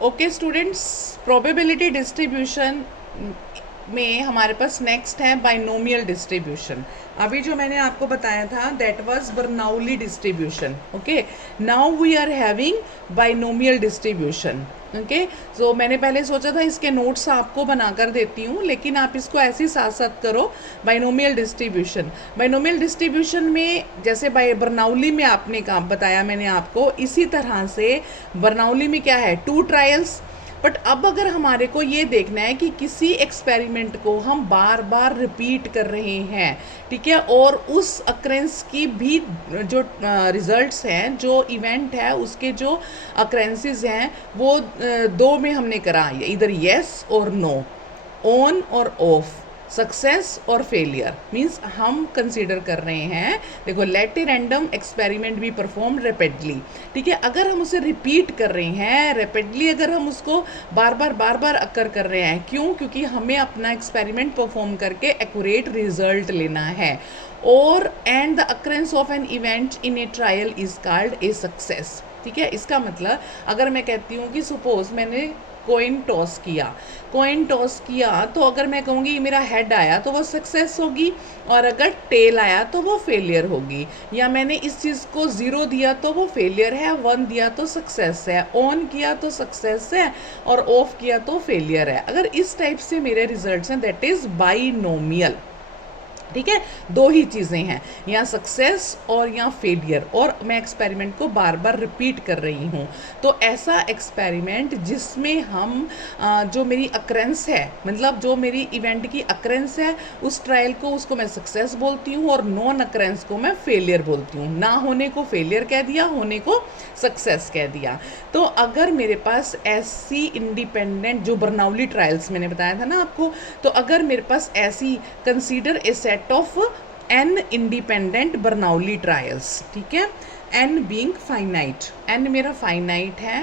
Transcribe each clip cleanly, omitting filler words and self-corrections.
Okay students, probability distribution में हमारे पास नेक्स्ट है बाइनोमियल डिस्ट्रीब्यूशन। अभी जो मैंने आपको बताया था that was Bernoulli distribution. Okay, now we are having binomial distribution. Okay, so मैंने पहले सोचा था इसके नोट्स आपको बनाकर देती हूँ, लेकिन आप इसको ऐसे ही साथ साथ करो। बाइनोमियल डिस्ट्रीब्यूशन, बाइनोमियल डिस्ट्रीब्यूशन में जैसे बर्नौली में आपने काम बताया मैंने आपको, इसी तरह से बर्नौली में क्या है, 2 ट्रायल्स। बट अब अगर हमारे को ये देखना है कि किसी एक्सपेरिमेंट को हम बार बार रिपीट कर रहे हैं, ठीक है, और उस अक्रेंस की भी जो रिजल्ट्स हैं, जो इवेंट है उसके जो अक्रेंसेस हैं, वो दो में हमने करा, इधर येस और नो, ऑन और ऑफ, सक्सेस और फेलियर। मीन्स हम कंसीडर कर रहे हैं, देखो, let a random experiment be perform rapidly, ठीक है। अगर हम उसे रिपीट कर रहे हैं रैपिडली, अगर हम उसको बार बार अकर कर रहे हैं, क्यों? क्योंकि हमें अपना एक्सपेरिमेंट परफॉर्म करके एक्यूरेट रिजल्ट लेना है। और and the occurrence of an event in A trial is called a success, ठीक है। इसका मतलब अगर मैं कहती हूँ कि सपोज मैंने कोइन टॉस किया तो अगर मैं कहूँगी मेरा हेड आया तो वो सक्सेस होगी, और अगर टेल आया तो वो फेलियर होगी। या मैंने इस चीज़ को 0 दिया तो वो फेलियर है, 1 दिया तो सक्सेस है, ऑन किया तो सक्सेस है, और ऑफ किया तो फेलियर है। अगर इस टाइप से मेरे रिजल्ट्स हैं, दैट इज़ बाइनोमियल, ठीक है। दो ही चीज़ें हैं, या सक्सेस और या फेलियर, और मैं एक्सपेरिमेंट को बार बार रिपीट कर रही हूँ। तो ऐसा एक्सपेरिमेंट जिसमें हम जो मेरी अक्रेंस है, मतलब जो मेरी इवेंट की अक्रेंस है, उस ट्रायल को उसको मैं सक्सेस बोलती हूँ, और नॉन अक्रेंस को मैं फेलियर बोलती हूँ। ना होने को फेलियर कह दिया, होने को सक्सेस कह दिया। तो अगर मेरे पास ऐसी इंडिपेंडेंट, जो बर्नौली ट्रायल्स मैंने बताया था ना आपको, तो अगर मेरे पास ऐसी, consider a set of n independent Bernoulli trials, ठीक है, n बीइंग फाइनाइट, n मेरा फाइनाइट है,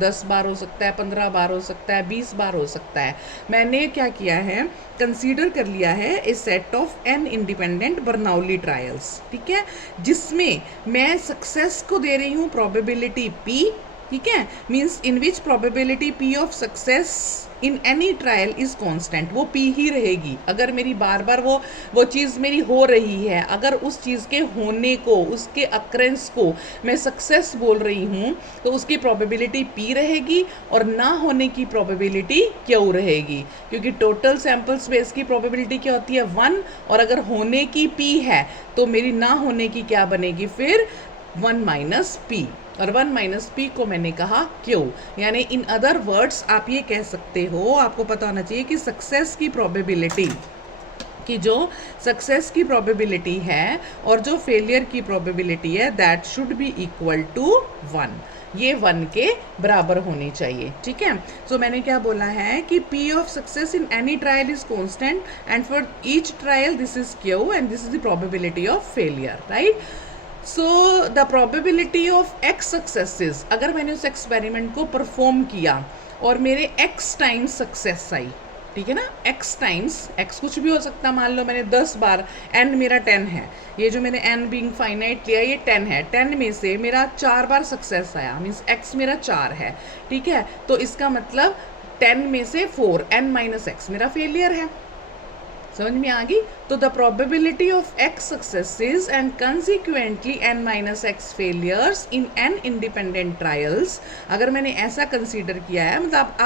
10 बार हो सकता है, 15 बार हो सकता है, 20 बार हो सकता है। मैंने क्या किया है, कंसीडर कर लिया है a set of n independent Bernoulli trials, ठीक है, जिसमें मैं सक्सेस को दे रही हूँ प्रोबेबिलिटी p, ठीक है, means in which probability p of success in any trial is constant, वो p ही रहेगी। अगर मेरी बार बार वो चीज़ मेरी हो रही है, अगर उस चीज़ के होने को, उसके अक्रेंस को मैं सक्सेस बोल रही हूँ, तो उसकी प्रोबेबिलिटी p रहेगी, और ना होने की प्रोबेबिलिटी q रहेगी, क्योंकि टोटल सैम्पल स्पेस की प्रोबेबिलिटी क्या होती है, 1, और अगर होने की p है तो मेरी ना होने की क्या बनेगी फिर, 1 माइनस पी, और 1 माइनस पी को मैंने कहा क्यू। यानी इन अदर वर्ड्स आप ये कह सकते हो, आपको पता होना चाहिए कि सक्सेस की प्रोबेबिलिटी, कि जो सक्सेस की प्रोबेबिलिटी है और जो फेलियर की प्रोबेबिलिटी है, that should be equal to 1, ये 1 के बराबर होनी चाहिए, ठीक है। सो मैंने क्या बोला है कि p of success in any trial is constant, and for each trial this is q, and this is the probability of failure, right. So the probability of x successes, अगर मैंने उस एक्सपेरिमेंट को परफॉर्म किया और मेरे x times success I, ठीक है ना, x टाइम्स, x कुछ भी हो सकता, मान लो मैंने 10 बार, n मेरा 10 है, ये जो मैंने n बीइंग फाइनाइट लिया ये 10 है, 10 में से मेरा 4 बार सक्सेस आया, मीन्स x मेरा 4 है, ठीक है। तो इसका मतलब 10 में से 4, n माइनस x मेरा फेलियर है। समझ में आ गई? तो the probability of x successes and consequently n minus x failures in n independent trials, अगर मैंने ऐसा कंसीडर किया है, मतलब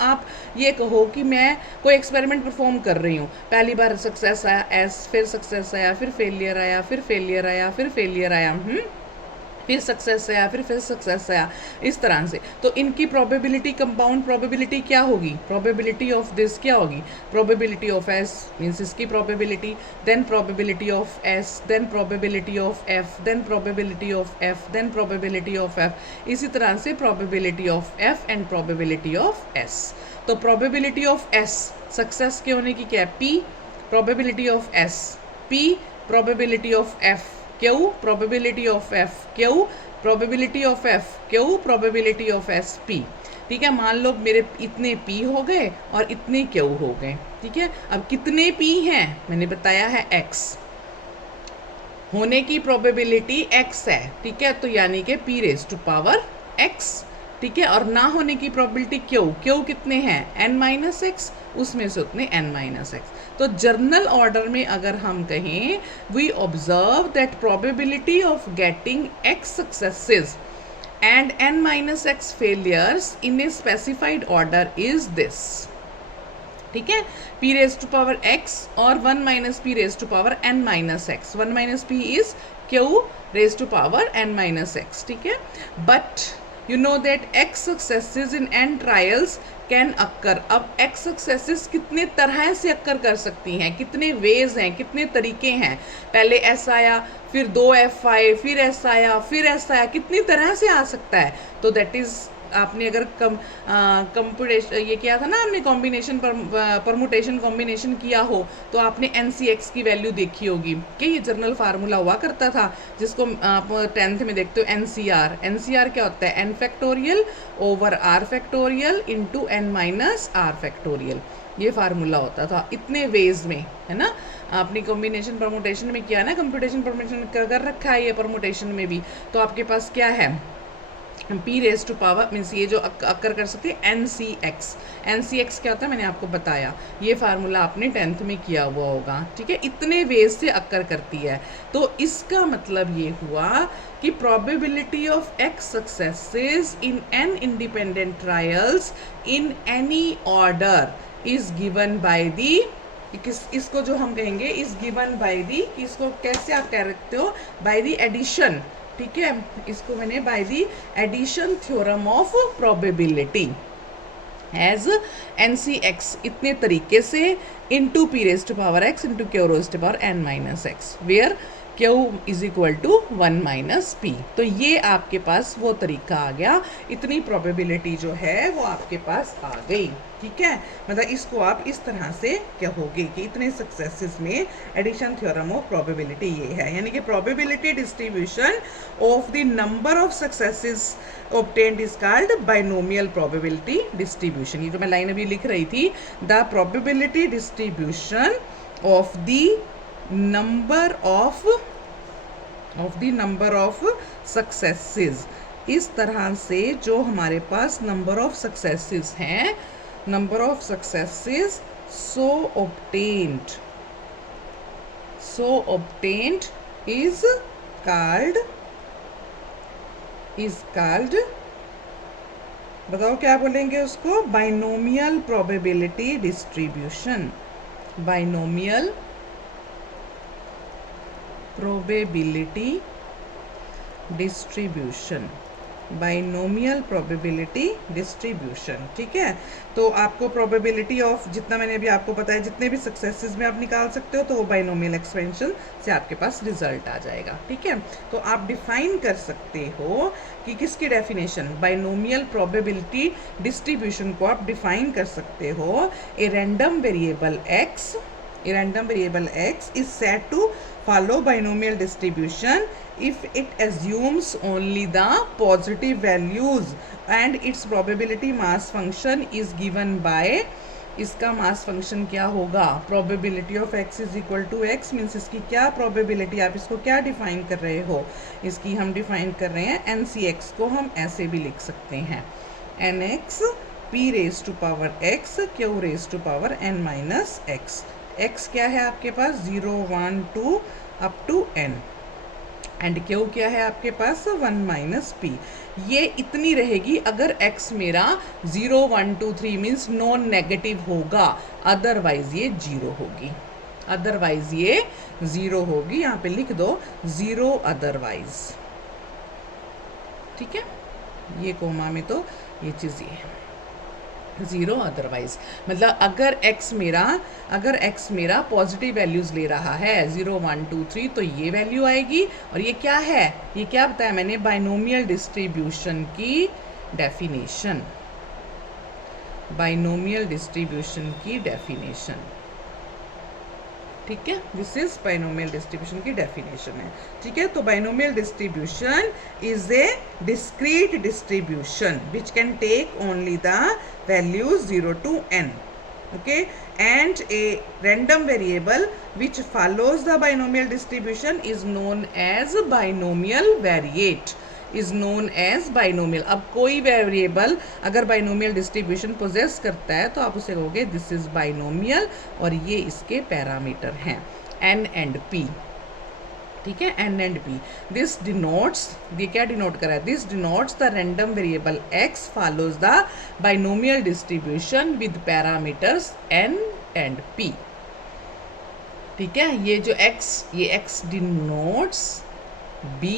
आप ये कहो कि मैं कोई एक्सपेरिमेंट परफॉर्म कर रही हूँ, पहली बार सक्सेस आया s, फिर सक्सेस आया, फिर फेलियर आया, फिर फेलियर आया, फिर फेलियर आया, फिर सक्सेस आया, फिर सक्सेस आया, इस तरह से। तो इनकी प्रोबेबिलिटी, कंपाउंड प्रोबेबिलिटी क्या होगी, प्रोबेबिलिटी ऑफ दिस क्या होगी, प्रोबेबिलिटी ऑफ एस, मीन्स इसकी probability, then probability of S, then probability of F, then probability of F, then probability of F, इसी तरह से probability of F and probability of S. तो probability of S, success के होने की क्या है, P, probability of S P, probability of F Q, probability of F Q, probability of F Q, probability of S P, ठीक है। मान लो मेरे इतने P हो गए और इतने Q हो गए, ठीक है। अब कितने P हैं, मैंने बताया है X, होने की प्रोबेबिलिटी X है, ठीक है। तो यानी कि P raise to power X, ठीक है, और ना होने की प्रोबेबिलिटी क्यू कितने हैं, n-x, उसमें से उतने n-x। तो जर्नल ऑर्डर में अगर हम कहें, we observe that probability of getting x successes and n-x failures in a specified order is this. ठीक है, p raise to power x और 1 minus p raise to power n-x। 1 minus p is q raise to power n-x। ठीक है, but you know that x successes in n trials can occur। अब x successes कितने तरह से occur कर सकती हैं, कितने वेज हैं, कितने तरीके हैं। पहले s आया, फिर 2f आए, फिर s आया, फिर s आया, कितनी तरह से आ सकता है। तो दैट इज आपने अगर कंप्यूटेशन ये किया था ना, आपने कॉम्बिनेशन परमुटेशन कॉम्बिनेशन किया हो, तो आपने NCX की वैल्यू देखी होगी कि ये जनरल फार्मूला हुआ करता था, जिसको आप 10th में देखते हो NCR। NCR क्या होता है, n factorial over r factorial into n minus r factorial. ये फार्मूला होता था इतने वेज में, है ना। आपने कॉम्बिनेशन परमुटेशन में किया ना, कंप्यूटेशन परमुटेशन कर रखा है, ये परमुटेशन में भी। तो आपके पास क्या है, p raise to power means ये जो अक्कर कर सकती है NCX। NCX क्या होता है मैंने आपको बताया, ये फार्मूला आपने 10th में किया हुआ होगा। ठीक है, इतने वेज से अक्कर करती है। तो इसका मतलब ये हुआ कि probability of x successes in n independent trials in any order is given by the, इसको जो हम कहेंगे इज गिवन बाय दी, इसको कैसे आप कह सकते हो, बाय दी एडिशन। ठीक है, इसको मैंने by the addition theorem of probability as NCX इतने तरीके से into p raise to power x into q raise to power n-x, where q is equal to 1 minus p। तो ये आपके पास वो तरीका आ गया, इतनी प्रोबेबिलिटी जो है वो आपके पास आ गई। ठीक है, मतलब इसको आप इस तरह से कहोगे कि इतने सक्सेसेस में एडिशन थ्योरम ऑफ प्रोबेबिलिटी ये है, यानी कि probability distribution of the number of successes obtained is called binomial probability distribution। ये जो मैं लाइन अभी लिख रही थी, the probability distribution of the number of successes। इस तरह से जो हमारे पास नंबर ऑफ सक्सेसेस हैं, number of successes so obtained is called बताओ क्या बोलेंगे उसको, binomial probability distribution. Binomial probability distribution, binomial probability distribution. ठीक है, तो आपको प्रोबेबिलिटी ऑफ जितना मैंने अभी आपको बताया, जितने भी सक्सेसेस में आप निकाल सकते हो, तो वो बाइनोमियल एक्सपेंशन से आपके पास रिजल्ट आ जाएगा। ठीक है, तो आप डिफाइन कर सकते हो कि किसकी डेफिनेशन, बाइनोमियल प्रोबेबिलिटी डिस्ट्रीब्यूशन को आप डिफाइन कर सकते हो। A random variable x is said to follow binomial distribution if it assumes only the positive values and its probability mass function is given by, इसका मास फंक्शन क्या होगा, probability of x is equal to x means इसकी क्या probability, आप इसको क्या define कर रहे हो, इसकी हम डिफाइन कर रहे हैं NCX को हम ऐसे भी लिख सकते हैं, NX p raise to power x q raise to power n-x। x क्या है आपके पास 0 1 2 up to n and q क्या है आपके पास 1 माइनस p। ये इतनी रहेगी अगर x मेरा 0 1 2 3 मीन्स नॉन नेगेटिव होगा, अदरवाइज ये 0 होगी, अदरवाइज ये 0 होगी। यहाँ पे लिख दो 0 अदरवाइज। ठीक है, ये कोमा में तो ये चीज़ ये है 0 अदरवाइज, मतलब अगर x मेरा पॉजिटिव वैल्यूज ले रहा है 0 1 2 3 तो ये वैल्यू आएगी। और ये क्या है, ये क्या बताया मैंने, बाइनोमियल डिस्ट्रीब्यूशन की डेफिनेशन, बाइनोमियल डिस्ट्रीब्यूशन की डेफिनेशन। ठीक है, दिस इज बाइनोमियल डिस्ट्रीब्यूशन की डेफिनेशन है। ठीक है, तो binomial distribution is a discrete distribution which can take only the values 0 to n, okay, and a random variable which follows the binomial distribution is known as binomial variate। Is known as binomial. अब कोई variable अगर binomial distribution poses करता है तो आप उसे कहोगे this is binomial, और ये इसके पैरामीटर हैं n एंड p। ठीक है, n and p। This denotes, ये क्या डिनोट करा है, this denotes the random variable x follows the binomial distribution with parameters n and p। ठीक है, ये जो ये x denotes b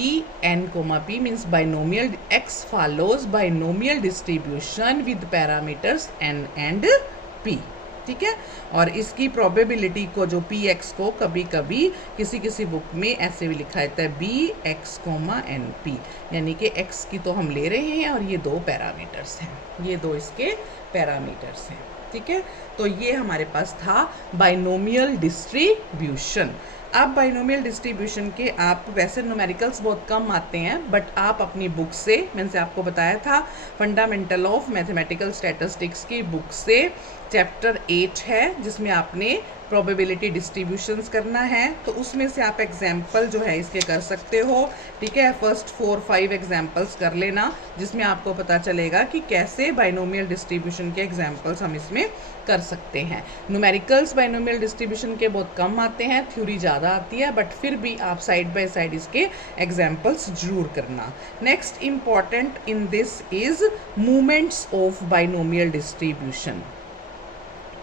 n comma p means binomial, x follows binomial distribution with parameters n and p। ठीक है, और इसकी probability को जो पी एक्स को कभी कभी किसी किसी बुक में ऐसे भी लिखा जाता है B X comma N P, यानी कि एक्स की तो हम ले रहे हैं और ये दो पैरामीटर्स हैं, ये दो इसके पैरामीटर्स हैं। ठीक है, तो ये हमारे पास था बाइनोमियल डिस्ट्रीब्यूशन। अब बाइनोमियल डिस्ट्रीब्यूशन के आप वैसे न्यूमेरिकल्स बहुत कम आते हैं, बट आप अपनी बुक से, मैंने से आपको बताया था फंडामेंटल ऑफ मैथमेटिकल स्टैटिस्टिक्स की बुक से चैप्टर 8 है जिसमें आपने प्रोबेबिलिटी डिस्ट्रीब्यूशंस करना है, तो उसमें से आप एग्जाम्पल जो है इसके कर सकते हो। ठीक है, फर्स्ट 4-5 एग्जाम्पल्स कर लेना जिसमें आपको पता चलेगा कि कैसे बाइनोमियल डिस्ट्रीब्यूशन के एग्जाम्पल्स हम इसमें कर सकते हैं। न्यूमेरिकल्स बाइनोमियल डिस्ट्रीब्यूशन के बहुत कम आते हैं, थ्योरी ज़्यादा आती है, बट फिर भी आप साइड बाय साइड इसके एग्जाम्पल्स जरूर करना। Next important in this is movements of binomial distribution.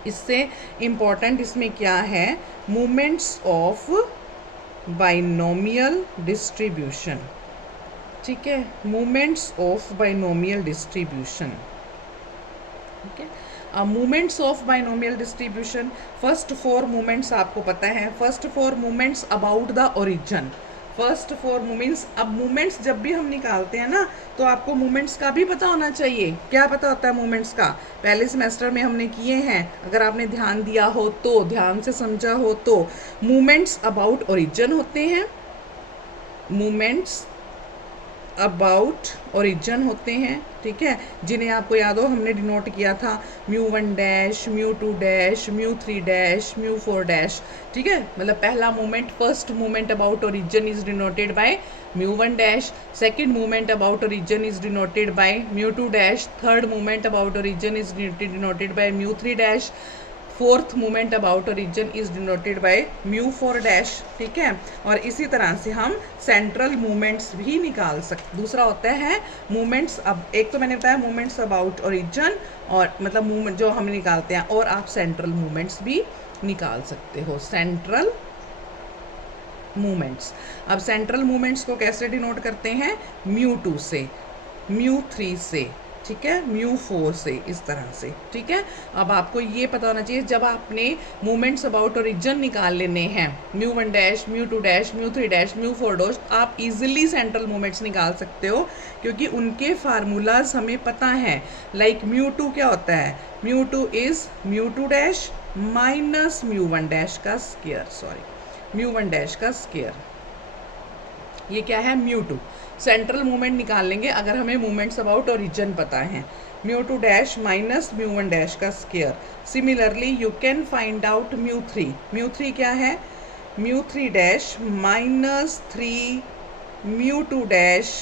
इससे इम्पॉर्टेंट इसमें क्या है, मूवमेंट्स ऑफ बाइनोमियल डिस्ट्रीब्यूशन। ठीक है, मूवमेंट्स ऑफ बाइनोमियल डिस्ट्रीब्यूशन। ठीक है, movements of binomial distribution, first 4 movements आपको पता है। First 4 movements about the origin, first 4 movements. अब मूवमेंट्स जब भी हम निकालते हैं ना, तो आपको मूवमेंट्स का भी पता होना चाहिए। क्या पता होता है मूवमेंट्स का, पहले सेमेस्टर में हमने किए हैं, अगर आपने ध्यान दिया हो तो, ध्यान से समझा हो तो। मूवमेंट्स अबाउट ओरिजिन होते हैं, मूवमेंट्स अबाउट ओरिजिन होते हैं। ठीक है, जिन्हें आपको याद हो हमने डिनोट किया था μ1 डैश, μ2 डैश, μ3 डैश, μ4 डैश। ठीक है, मतलब पहला movement, first movement about origin is denoted by μ1 dash, second movement about origin is denoted by μ2 dash, third movement about origin is denoted by μ3 dash, fourth movement about origin is denoted by μ4 dash. ठीक है, और इसी तरह से हम central movements भी निकाल सकते। दूसरा होता है मूवमेंट्स, अब एक तो मैंने बताया मूवमेंट्स अबाउट ओरिजिन, और मतलब मूवमेंट जो हम निकालते हैं, और आप सेंट्रल मूवमेंट्स भी निकाल सकते हो, सेंट्रल मूवमेंट्स। अब सेंट्रल मूवमेंट्स को कैसे डिनोट करते हैं, μ2 से, μ3 से, ठीक है, μ4 से, इस तरह से। ठीक है, अब आपको ये पता होना चाहिए जब आपने मूवमेंट्स अबाउट ओरिजिन निकाल लेने हैं, μ1 डैश, μ2 डैश, μ3 डैश, μ4 डैश, आप इजीली सेंट्रल मूवमेंट्स निकाल सकते हो क्योंकि उनके फार्मूलाज हमें पता है। लाइक μ2 क्या होता है, μ2 इज μ2 डैश माइनस μ1 डैश का स्क्वायर, सॉरी μ1 डैश का स्क्वायर, ये क्या है μ2। सेंट्रल मूवमेंट निकाल लेंगे अगर हमें मूवमेंट्स अबाउट ओरिजिन पता है, μ2 डैश माइनस μ1 डैश का square. Similarly you can find out μ3, μ3 क्या है, μ3 dash minus 3 μ2 dash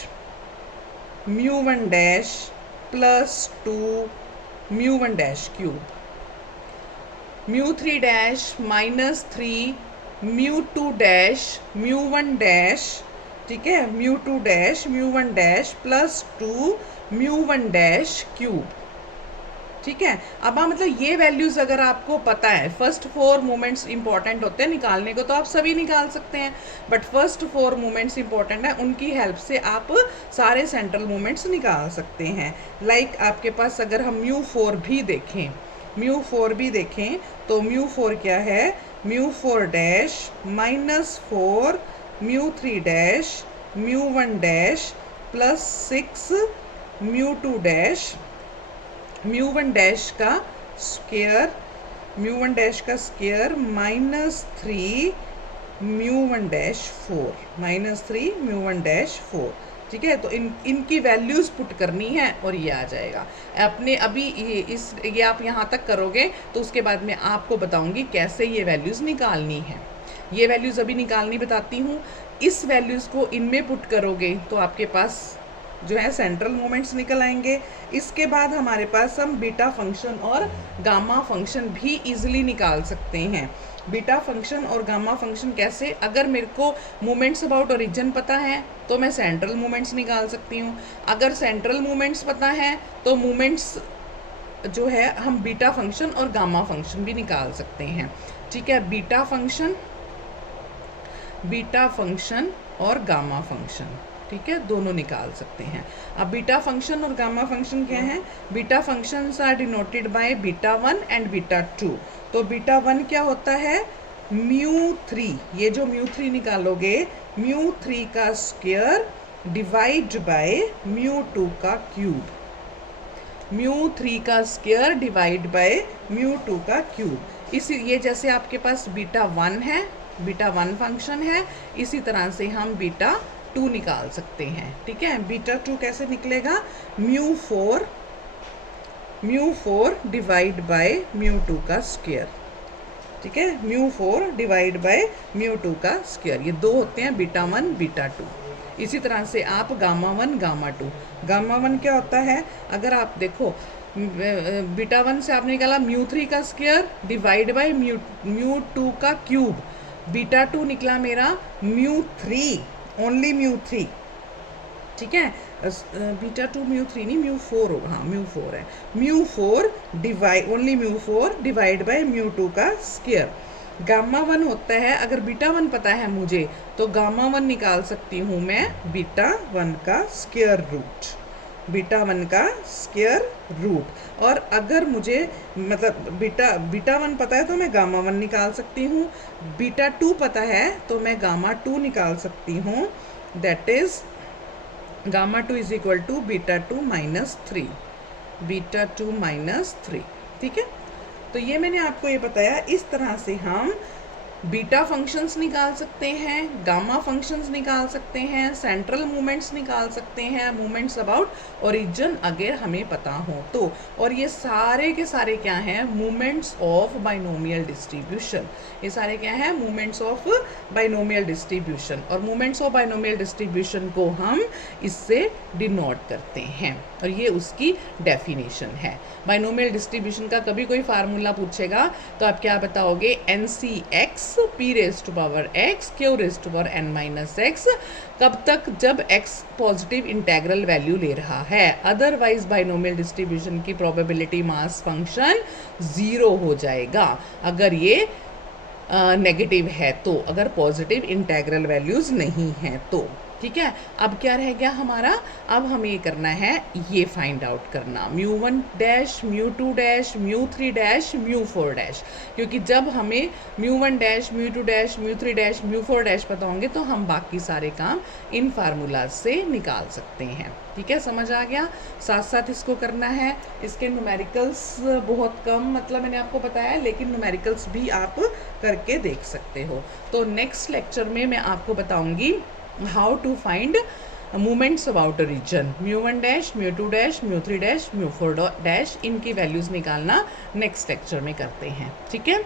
μ1 dash plus 2 μ1 dash cube, μ3 dash minus 3 μ2 dash μ1 dash, ठीक है, μ2 dash μ1 dash plus 2 μ1 dash cube. ठीक है, अब मतलब ये वैल्यूज अगर आपको पता है, फर्स्ट 4 मूवमेंट्स इंपॉर्टेंट होते हैं निकालने को, तो आप सभी निकाल सकते हैं, बट फर्स्ट 4 मूवमेंट्स इंपॉर्टेंट है, उनकी हेल्प से आप सारे सेंट्रल मूवमेंट्स निकाल सकते हैं। लाइक आपके पास अगर हम μ4 भी देखें, μ4 भी देखें तो μ4 क्या है, μ4 dash minus 4 μ3 dash μ1 dash plus 6 μ2 dash, μ1 dash का स्क्वायर, μ1 डैश का square minus 3 μ1 dash 4, minus 3 μ1 dash 4। ठीक है, तो इनकी वैल्यूज़ पुट करनी है और ये आ जाएगा। अपने अभी ये आप यहाँ तक करोगे तो उसके बाद मैं आपको बताऊँगी कैसे ये वैल्यूज़ निकालनी है। ये वैल्यूज़ अभी निकालनी बताती हूँ। इस वैल्यूज़ को इनमें पुट करोगे तो आपके पास जो है सेंट्रल मोमेंट्स निकल आएंगे। इसके बाद हमारे पास हम बीटा फंक्शन और गामा फंक्शन भी इजीली निकाल सकते हैं। बीटा फंक्शन और गामा फंक्शन कैसे? अगर मेरे को मोमेंट्स अबाउट ओरिजिन पता है तो मैं सेंट्रल मोमेंट्स निकाल सकती हूँ। अगर सेंट्रल मोमेंट्स पता है तो मोमेंट्स जो है हम बीटा फंक्शन और गामा फंक्शन भी निकाल सकते हैं। ठीक है, बीटा फंक्शन और गामा फंक्शन, ठीक है, दोनों निकाल सकते हैं। अब बीटा फंक्शन और गामा फंक्शन क्या है? Beta functions are denoted by beta 1 and beta 2। तो बीटा 1 क्या होता है? μ3। ये जो μ3 निकालोगे, μ3 का स्क्वायर डिवाइड बाय μ2 का क्यूब। μ3 का स्क्वायर डिवाइड बाय μ2 का क्यूब। इसी ये जैसे आपके पास बीटा 1 है, बीटा 1 फंक्शन है, इसी तरह से हम बीटा 2 निकाल सकते हैं। ठीक है, बीटा 2 कैसे निकलेगा? μ4 डिवाइड बाय μ2 का स्क्वायर। ठीक है, μ4 डिवाइड बाय μ2 का स्क्वायर। ये दो होते हैं बीटा 1 बीटा 2। इसी तरह से आप गामा 1 गामा 2। गामा 1 क्या होता है? अगर आप देखो बीटा 1 से आपने निकाला μ3 का स्क्वायर डिवाइड बाय μ2 का क्यूब। बीटा 2 निकला मेरा μ3, ओनली μ3। ठीक है, बीटा 2 μ3 नहीं μ4 होगा, हाँ μ4 है। μ4 डिवाइड बाय μ2 का स्क्वायर। गामा 1 होता है, अगर बीटा 1 पता है मुझे तो गामा 1 निकाल सकती हूँ मैं बीटा 1 का स्क्वायर रूट। बीटा 1 का स्क्वायर रूट। और अगर मुझे मतलब बीटा 1 पता है तो मैं गामा 1 निकाल सकती हूँ। बीटा 2 पता है तो मैं गामा 2 निकाल सकती हूँ। That is gamma 2 is equal to beta 2 minus 3। Beta 2 minus 3। ठीक है, तो ये मैंने आपको ये बताया, इस तरह से हम बीटा फंक्शंस निकाल सकते हैं, गामा फंक्शंस निकाल सकते हैं, सेंट्रल मूवमेंट्स निकाल सकते हैं, मूवमेंट्स अबाउट ओरिजिन अगर हमें पता हो तो। और ये सारे के सारे क्या हैं? Movements of binomial distribution. ये सारे क्या हैं? Movements of binomial distribution. और मूवमेंट्स ऑफ बाइनोमियल डिस्ट्रीब्यूशन को हम इससे डिनोट करते हैं और ये उसकी डेफिनेशन है। बाइनोमियल डिस्ट्रीब्यूशन का कभी कोई फार्मूला पूछेगा तो आप क्या बताओगे? NCX P raise to power x Q raise to power n minus x। कब तक? जब x पॉजिटिव इंटेग्रल वैल्यू ले रहा है। अदरवाइज बाइनोमियल डिस्ट्रीब्यूशन की प्रोबेबिलिटी मास फंक्शन 0 हो जाएगा अगर ये नेगेटिव है तो, अगर पॉजिटिव इंटेग्रल वैल्यूज नहीं है तो। ठीक है, अब क्या रह गया हमारा? अब हमें ये करना है, ये फाइंड आउट करना μ1 डैश μ2 डैश μ3 डैश μ4 डैश। क्योंकि जब हमें μ1 डैश μ2 डैश μ3 डैश μ4 डैश पता होंगे तो हम बाकी सारे काम इन फार्मूला से निकाल सकते हैं। ठीक है, समझ आ गया? साथ साथ इसको करना है। इसके न्यूमेरिकल्स बहुत कम मतलब मैंने आपको बताया, लेकिन न्यूमेरिकल्स भी आप करके देख सकते हो। तो नेक्स्ट लेक्चर में मैं आपको बताऊंगी how to find movements about a region. μ1 dash μ2 dash μ3 dash μ4 dash, इनकी वैल्यूज़ निकालना नेक्स्ट लेक्चर में करते हैं। ठीक है।